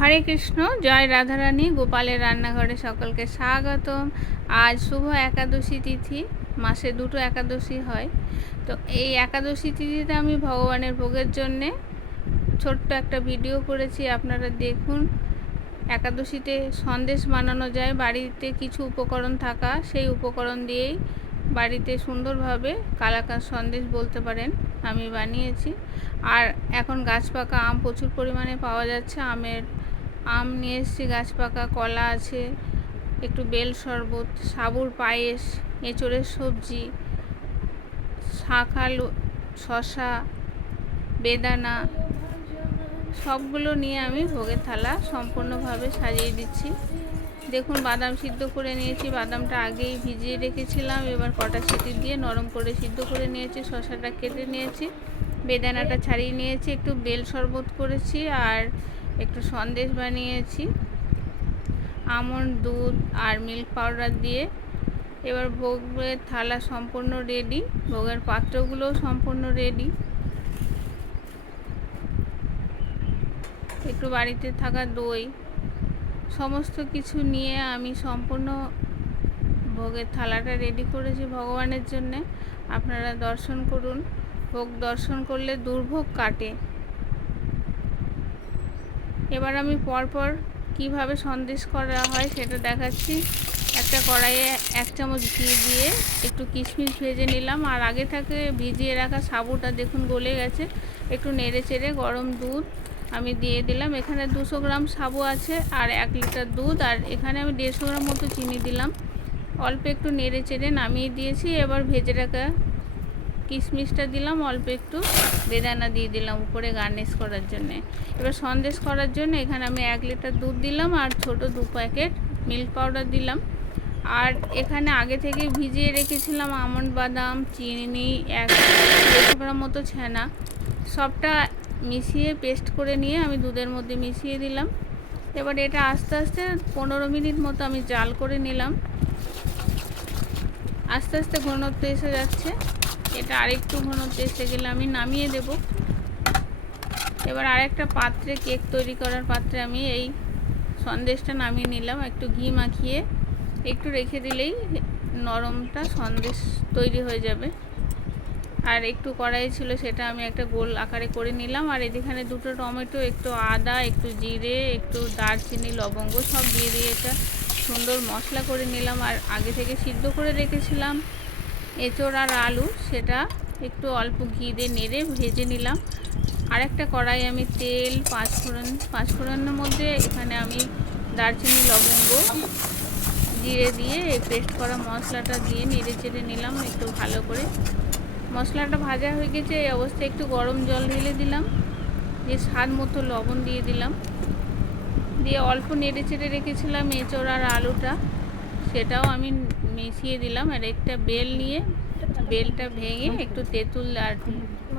হরে কৃষ্ণ, জয় রাধারানী, গোপালের রান্নাঘরে সকলকে স্বাগতম। আজ শুভ একাদশী তিথি, মাসে দুটো একাদশী হয়। তো এই একাদশী তিথিতে আমি ভগবানের ভোগের জন্যে ছোট্ট একটা ভিডিও করেছি, আপনারা দেখুন। একাদশীতে সন্দেশ বানানো যায়, বাড়িতে কিছু উপকরণ থাকা, সেই উপকরণ দিয়েই বাড়িতে সুন্দরভাবে কালাকার সন্দেশ বলতে পারেন, আমি বানিয়েছি। আর এখন গাছ পাকা আম প্রচুর পরিমাণে পাওয়া যাচ্ছে, আমের আম নিয়ে এসেছি গাছ পাকা কলা আছে, একটু বেল শরবত, সাবুর পায়েস, এঁচড়ের সবজি, শাক, আলু শশা বেদানা, সবগুলো নিয়ে আমি ভোগের থালা সম্পূর্ণভাবে সাজিয়ে দিচ্ছি। দেখুন, বাদাম সিদ্ধ করে নিয়েছি, বাদামটা আগেই ভিজিয়ে রেখেছিলাম, এবার কটা সিটি দিয়ে নরম করে সিদ্ধ করে নিয়েছি শশাটা কেটে নিয়েছি, বেদানাটা ছাড়িয়ে নিয়েছি, একটু বেল শরবত করেছি, আর একটু সন্দেশ বানিয়েছি। আমন্ড, দুধ আর মিল্ক পাউডার দিয়ে। এবার ভোগের থালা সম্পূর্ণ রেডি ভোগের পাত্রগুলোও সম্পূর্ণ রেডি একটু বাড়িতে থাকা দই। সমস্ত কিছু নিয়ে আমি সম্পূর্ণ ভোগের থালাটা রেডি করেছি ভগবানের জন্যে। আপনারা দর্শন করুন। ভোগ দর্শন করলে দুর্ভোগ কাটে। এবার আমি পরপর কীভাবে সন্দেশ করা হয় সেটা দেখাচ্ছি। একটা কড়াইয়ে এক চামচ ঘি দিয়ে একটু কিশমিশ ভেজে নিলাম। আর আগে থেকে ভিজিয়ে রাখা সাবুটা দেখুন গলে গেছে। একটু নেড়ে চেড়ে গরম দুধ আমি দিয়ে দিলাম। এখানে দুশো গ্রাম সাবু আছে আর এক লিটার দুধ। আর এখানে আমি দেড়শো গ্রাম মতো চিনি দিলাম। অল্প একটু নেড়ে চেড়ে নামিয়ে দিয়েছি। এবার ভেজে রাখা কিশমিশটা দিলাম, অল্প একটু বেদানা দিয়ে দিলাম উপরে গার্নিশ করার জন্য। এবার সন্দেশ করার জন্য এখানে আমি এক লিটার দুধ দিলাম আর ছোট দু প্যাকেট মিল্ক পাউডার দিলাম। আর এখানে আগে থেকে ভিজিয়ে রেখেছিলাম আমন্ড বাদাম, চিনি, এক গ্রাম মতো ছানা। সবটা মিশিয়ে পেস্ট করে নিয়ে আমি দুধের মধ্যে মিশিয়ে দিলাম। এবার এটা আস্তে আস্তে পনেরো মিনিট মতো আমি জাল করে নিলাম। আস্তে আস্তে ঘনত্ব এসে যাচ্ছে। এটা আরেকটু ঘনত্ব এসে গেলে আমি নামিয়ে দেব। এবার আরেকটা পাত্রে কেক তৈরি করার পাত্রে আমি এই সন্দেশটা নামিয়ে নিলাম। একটু ঘি মাখিয়ে একটু রেখে দিলেই নরমটা সন্দেশ তৈরি হয়ে যাবে। আর একটু কড়াই ছিল সেটা আমি একটা গোল আকারে করে নিলাম। আর এদিখানে দুটো টমেটো, একটু আদা, একটু জিরে, একটু দারচিনি, লবঙ্গ সব দিয়ে দিয়ে এটা সুন্দর মশলা করে নিলাম। আর আগে থেকে সিদ্ধ করে রেখেছিলাম। এঁচড় আর আলু, সেটা একটু অল্প ঘি দিয়ে নেড়ে ভেজে নিলাম। আর একটা কড়াই আমি তেল, পাঁচফোড়ন, পাঁচফোড়নের মধ্যে এখানে আমি দারচিনি, লবঙ্গ, জিরে দিয়ে এই পেস্ট করা মশলাটা দিয়ে নেড়ে চেড়ে নিলাম একটু ভালো করে। মশলাটা ভাজা হয়ে গেছে, এই অবস্থায় একটু গরম জল ঢেলে দিলাম, দিয়ে স্বাদ মতো লবণ দিয়ে দিলাম। দিয়ে অল্প নেড়ে চেড়ে রেখেছিলাম এঁচড় আর আলুটা, সেটাও আমি মিশিয়ে দিলাম আর একটা বেল নিয়ে, বেলটা ভেঙে একটু তেঁতুল আর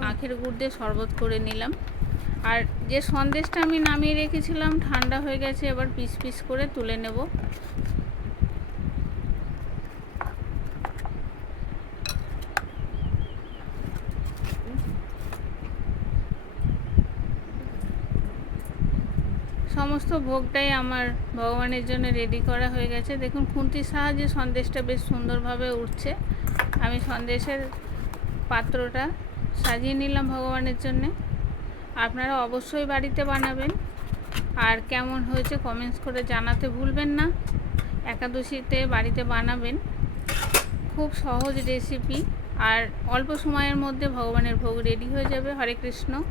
আখের গুড় দিয়ে শরবত করে নিলাম। আর যে সন্দেশটা আমি নামিয়ে রেখেছিলাম, ঠান্ডা হয়ে গেছে, এবার পিস পিস করে তুলে নেব। সমস্ত ভোগটাই আমার ভগবানের জন্য রেডি করা হয়ে গেছে। দেখুন, খুন্তির সাহায্যে সন্দেশটা বেশ সুন্দরভাবে উঠছে আমি সন্দেশের পাত্রটা সাজিয়ে নিলাম ভগবানের জন্যে। আপনারা অবশ্যই বাড়িতে বানাবেন। আর কেমন হয়েছে কমেন্টস করে জানাতে ভুলবেন না। একাদশীতে বাড়িতে বানাবেন। খুব সহজ রেসিপি আর অল্প সময়ের মধ্যে ভগবানের ভোগ রেডি হয়ে যাবে। হরে কৃষ্ণ।